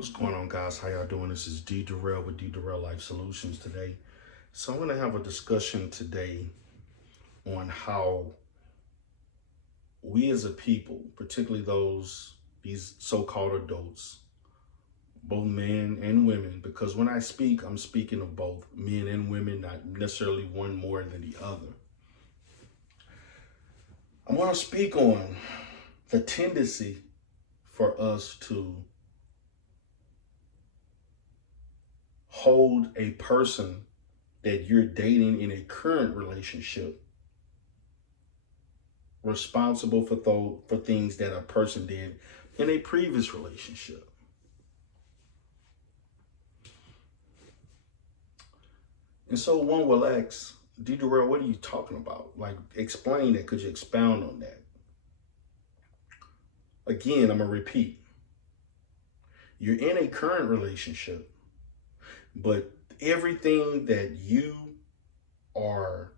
What's going on, guys? How y'all doing? This is D Durrell with D Durrell Life Solutions today. So I'm going to have a discussion today on how we as a people, particularly these so-called adults, both men and women, because when I speak, I'm speaking of both men and women, not necessarily one more than the other. I want to speak on the tendency for us to hold a person that you're dating in a current relationship responsible for things that a person did in a previous relationship. And so one will ask, D. Durrell, what are you talking about? Like, explain that. Could you expound on that? Again, I'm going to repeat. You're in a current relationship, but everything that you are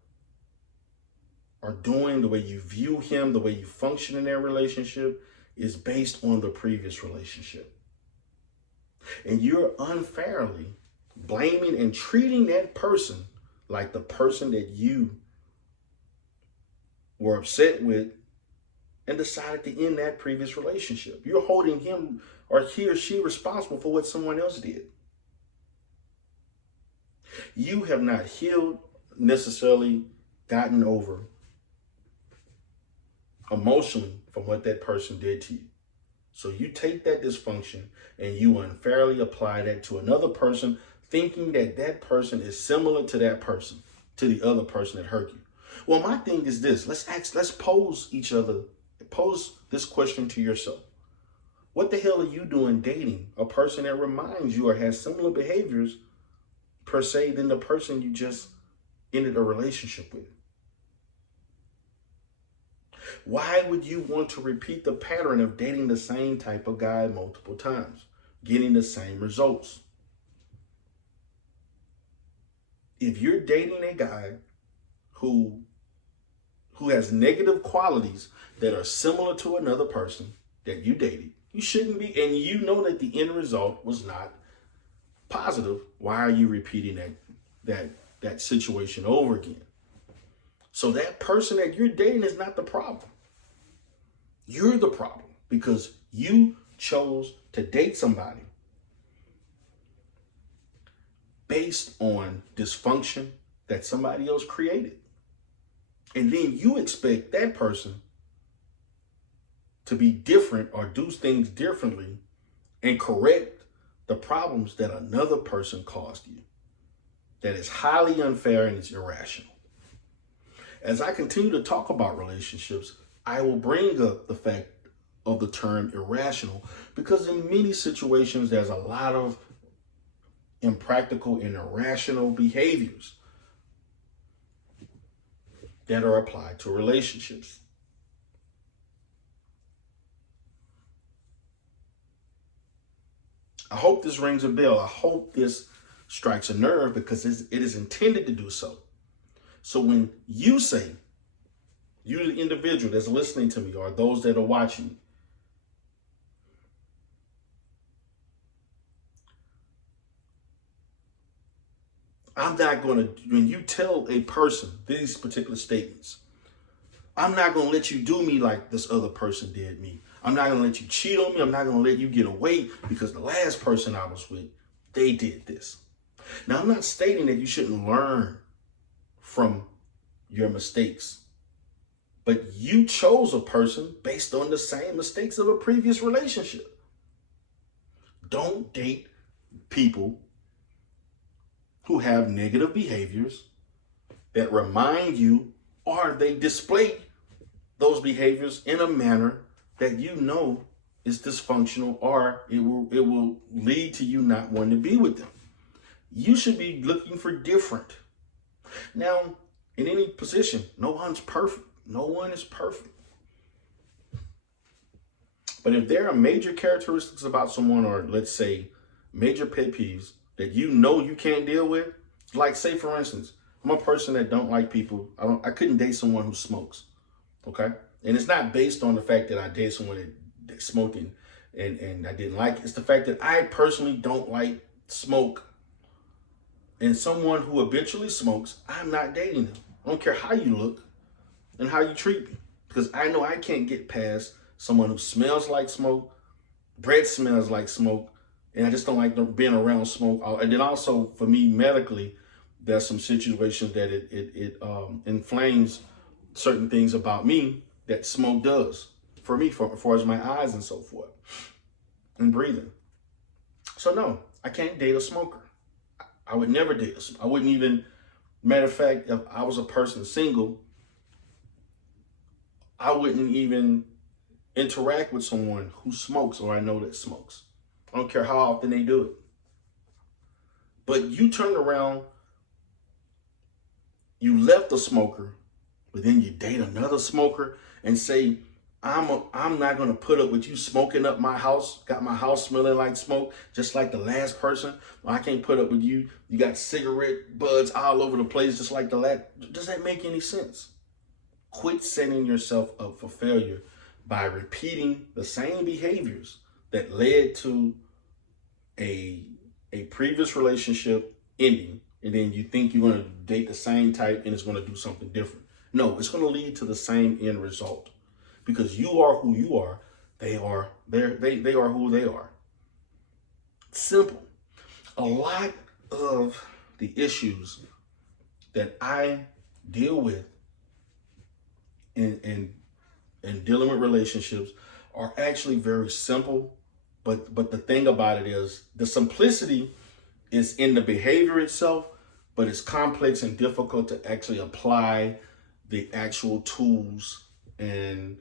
doing, the way you view him, the way you function in that relationship is based on the previous relationship. And you're unfairly blaming and treating that person like the person that you were upset with and decided to end that previous relationship. You're holding him or he or she responsible for what someone else did. You have not healed, necessarily gotten over emotionally from what that person did to you. So you take that dysfunction and you unfairly apply that to another person, thinking that that person is similar to that person, to the other person that hurt you. Well, my thing is this. Let's pose this question to yourself. What the hell are you doing dating a person that reminds you or has similar behaviors per se than the person you just ended a relationship with? Why would you want to repeat the pattern of dating the same type of guy multiple times, getting the same results? If you're dating a guy who has negative qualities that are similar to another person that you dated, you shouldn't be, and you know that the end result was not positive. Why are you repeating that situation over again? So that person that you're dating is not the problem. You're the problem because you chose to date somebody based on dysfunction that somebody else created. And then you expect that person to be different or do things differently and correct the problems that another person caused you. That is highly unfair and it's irrational. As I continue to talk about relationships, I will bring up the fact of the term irrational because in many situations, there's a lot of impractical and irrational behaviors that are applied to relationships. I hope this rings a bell. I hope this strikes a nerve because it is intended to do so. So when you say, you the individual that's listening to me or those that are watching me, I'm not going to, when you tell a person these particular statements, I'm not going to let you do me like this other person did me. I'm not going to let you cheat on me. I'm not going to let you get away because the last person I was with, they did this. Now, I'm not stating that you shouldn't learn from your mistakes, but you chose a person based on the same mistakes of a previous relationship. Don't date people who have negative behaviors that remind you or they display those behaviors in a manner that you know is dysfunctional or it will lead to you not wanting to be with them. You should be looking for different. Now, in any position, no one's perfect. No one is perfect. But if there are major characteristics about someone or let's say major pet peeves that you know you can't deal with, like say for instance, I'm a person that don't like people. I couldn't date someone who smokes. Okay? And it's not based on the fact that I date someone that smoked in and I didn't like it. It's the fact that I personally don't like smoke. And someone who habitually smokes, I'm not dating them. I don't care how you look and how you treat me. Because I know I can't get past someone who smells like smoke, breath smells like smoke, and I just don't like being around smoke. And then also, for me, medically, there's some situations that it inflames certain things about me that smoke does for me, as far as my eyes and so forth, and breathing. So no, I can't date a smoker. I would never date a smoker. I wouldn't even, matter of fact, if I was a person single, I wouldn't even interact with someone who smokes or I know that smokes. I don't care how often they do it. But you turn around, you left a smoker, but then you date another smoker and say, I'm not gonna put up with you smoking up my house, got my house smelling like smoke, just like the last person. I can't put up with you. You got cigarette buds all over the place, just like the last. Does that make any sense? Quit setting yourself up for failure by repeating the same behaviors that led to a previous relationship ending, and then you think you're going to date the same type and it's going to do something different. No, it's going to lead to the same end result, because you are who you are. They are who they are. Simple. A lot of the issues that I deal with in dealing with relationships are actually very simple. But the thing about it is, the simplicity is in the behavior itself, but it's complex and difficult to actually apply the actual tools and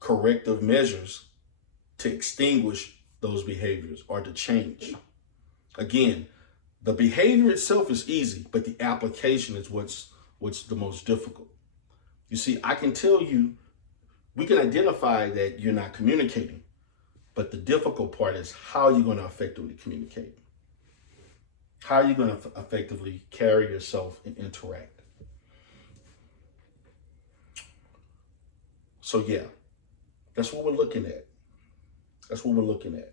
corrective measures to extinguish those behaviors or to change. Again, the behavior itself is easy, but the application is what's the most difficult. You see, I can tell you, we can identify that you're not communicating, but the difficult part is how you're going to effectively communicate. How are you going to effectively carry yourself and interact? So yeah, that's what we're looking at. That's what we're looking at.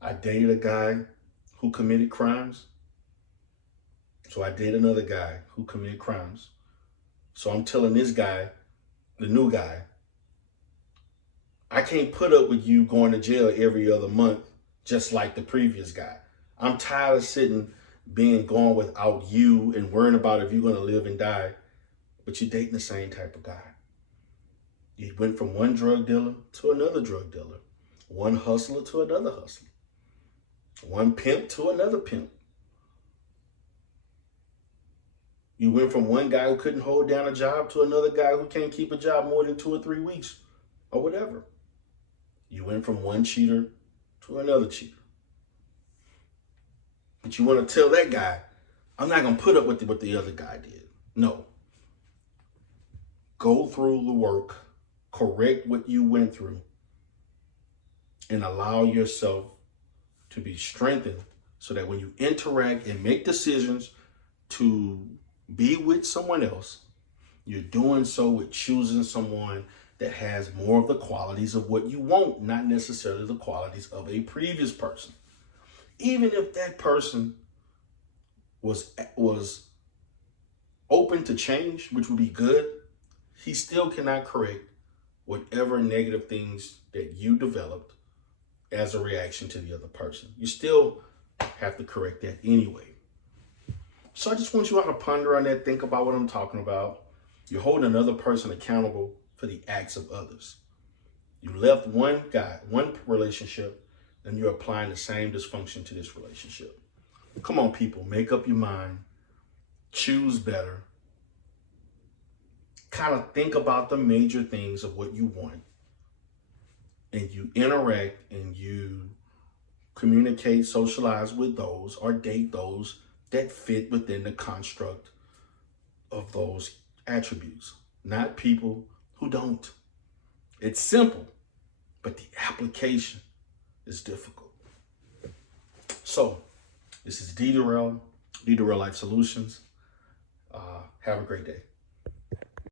I dated a guy who committed crimes. So I dated another guy who committed crimes. So I'm telling this guy, the new guy, I can't put up with you going to jail every other month just like the previous guy. I'm tired of being gone without you and worrying about if you're going to live and die, but you're dating the same type of guy. You went from one drug dealer to another drug dealer, one hustler to another hustler, one pimp to another pimp. You went from one guy who couldn't hold down a job to another guy who can't keep a job more than 2 or 3 weeks or whatever. You went from one cheater to another cheater. But you want to tell that guy, I'm not going to put up with what the other guy did. No. Go through the work, correct what you went through, and allow yourself to be strengthened so that when you interact and make decisions to be with someone else, you're doing so with choosing someone that has more of the qualities of what you want, not necessarily the qualities of a previous person. Even if that person was open to change, which would be good, he still cannot correct whatever negative things that you developed as a reaction to the other person. You still have to correct that anyway. So I just want you all to ponder on that, think about what I'm talking about. You're holding another person accountable for the acts of others. You left one guy, one relationship, and you're applying the same dysfunction to this relationship. Come on, people, make up your mind. Choose better. Kind of think about the major things of what you want. And you interact and you communicate, socialize with those or date those that fit within the construct of those attributes, not people who don't. It's simple, but the application is difficult. So, this is D. Durrell, D. Durrell Life Solutions. Have a great day.